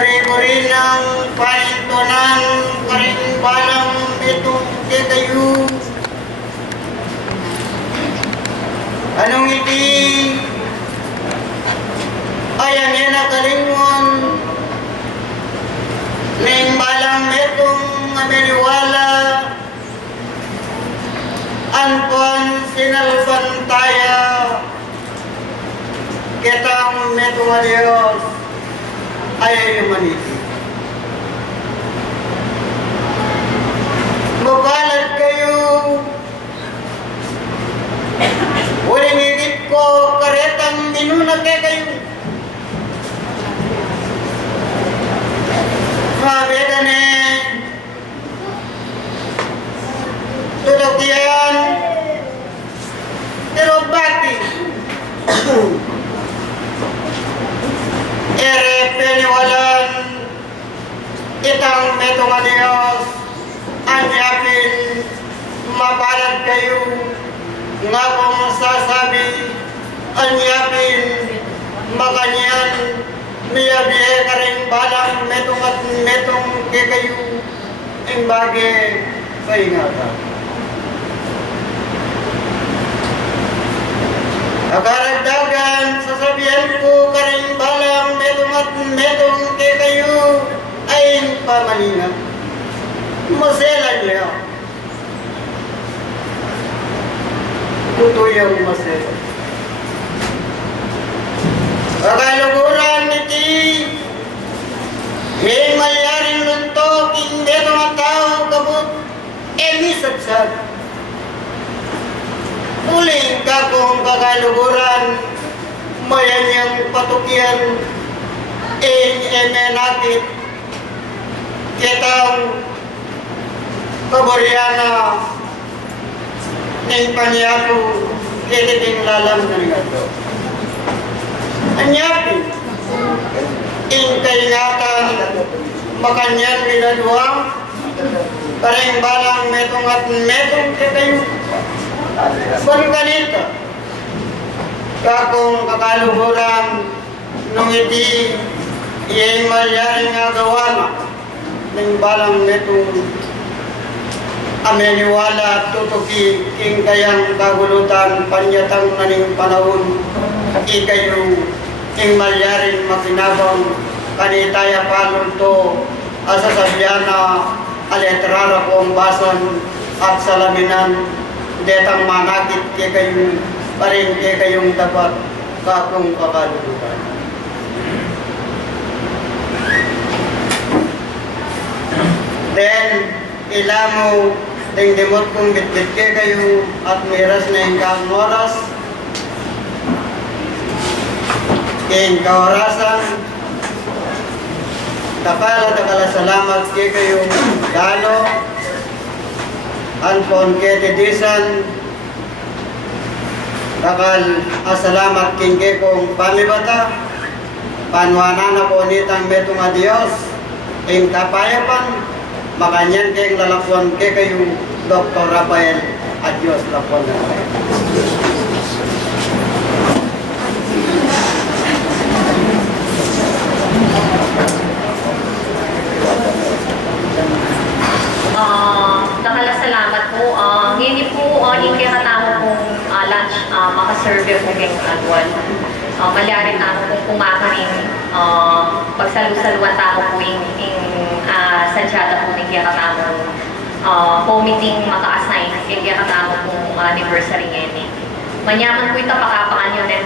kuri-kuri ng panintunan karing balang itong kayo. Anong iti ayan yan nakalingon ning balang itong ameniwala anpon sinalpan tayo kitang metong Diyos ay humanity. Mabalad kayo uling higit ko karetang minunag kayo mabedan tulog yan pero bakit ere peniwalan itang metong Diyos anyapin mabalad kayo nga kung sasabi anyapin makanyan miyabihe ka rin balang metong at metong kikayo ang bagay kaingatan. Akaragdagan sasabihan ko ka rin balang metong at metong kikayo ay pamalinga. Masela niya. Tutuyang masela. Pagkaluguran niti may mayaring luntok hindi mga tao kabut emisabsab uling ka kung kakaluguran mayan niyang patukyan emenakit kitang kaboryana ng panyapo kititing lalam na ito. Anyapin, kaingatan, makanyan minaduang, parang balang metong at metong kitayo. Ban kanita, kakong kakaluhuran, nung iti, iyang malyaring agawan, ng balang metong ameniwala at tutuki, king kayang kagulutan, panyatang naning panahon, ikayo, ing malyaring makinabang kanitaya panon to asasabyana aletrara ko ang basan at salaminan detang manakit ke kayo paring ke kayong dapat kakong kakalulutan. Then ilamo ding demot kong bitbit ke kayo at miras na hinggang oras king kaorasan takala salamat ke kayong dalo anpon ke tedisan takal asalamat king ke kong pamibata panwanan na po nitang metong Diyos ing kapayapan makanyan king lalakwan ke kayong Dr. Rafael Adios lakwan na Salamat po. Ngayon po, yung kaya katamo pong lunch, makaserve po kayong agwal. Malyarin na po kung kumakain, pagsalusaluan tao po yung sansyada po yung kaya katamo. Committing maka-assign yung kaya katamo pong anniversary ngayon. Manyaman po ito, pakapakan nyo din.